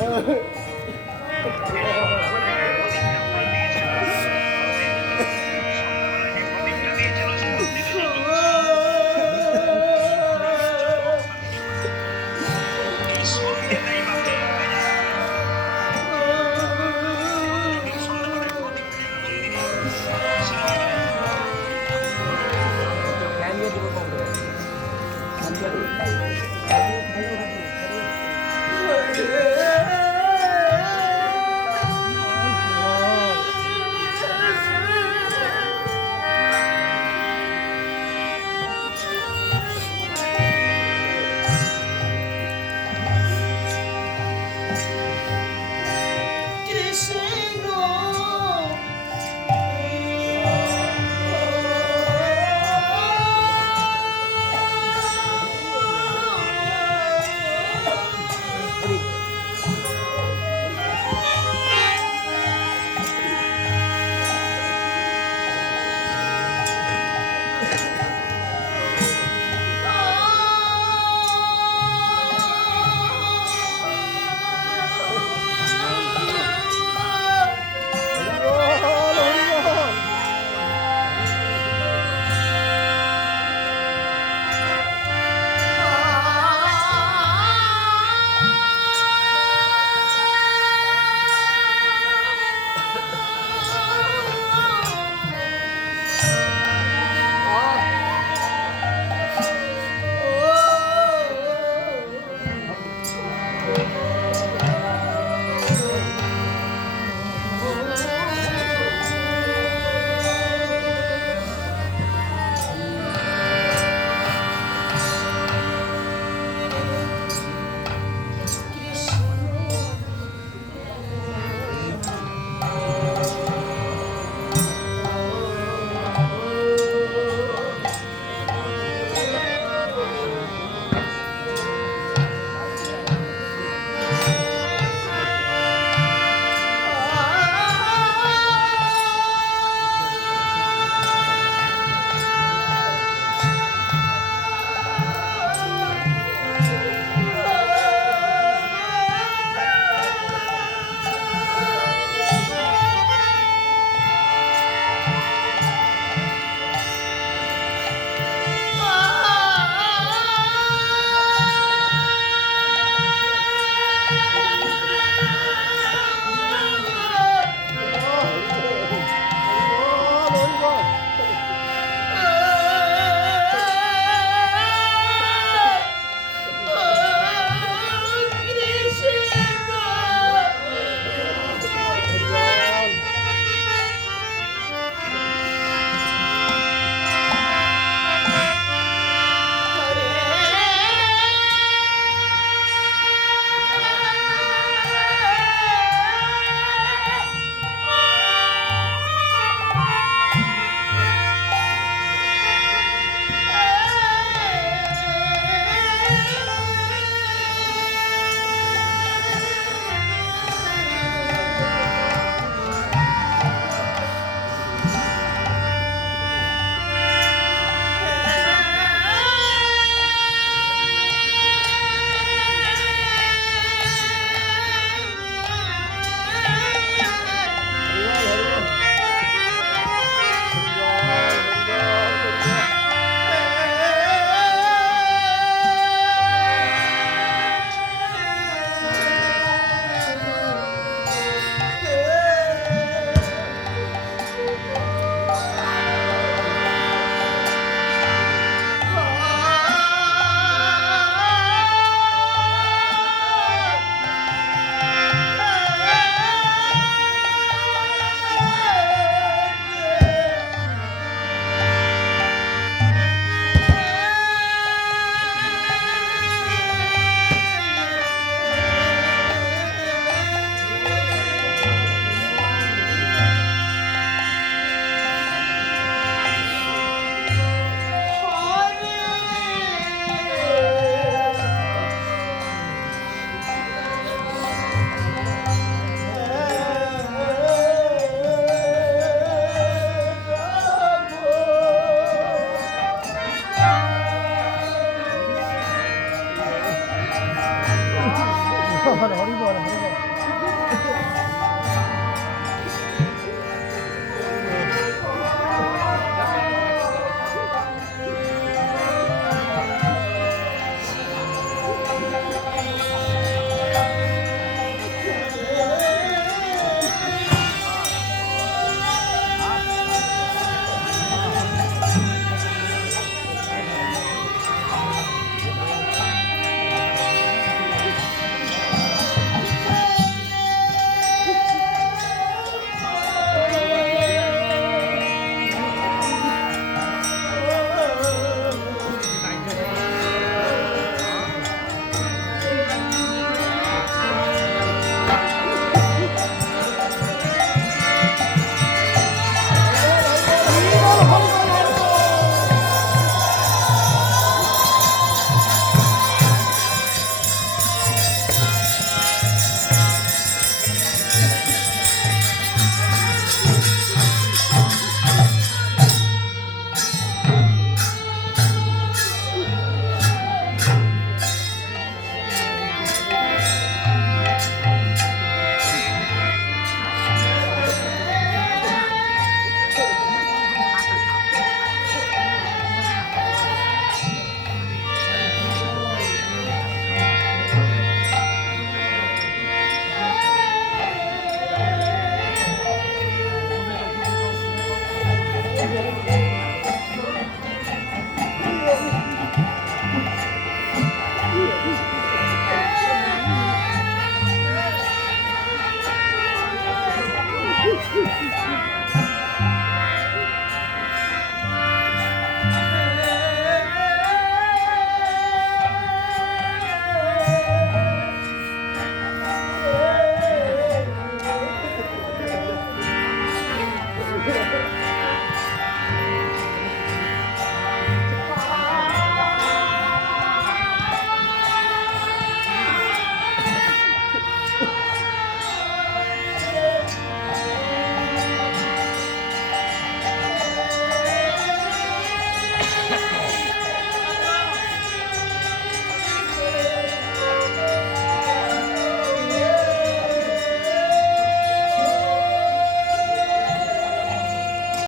Oh,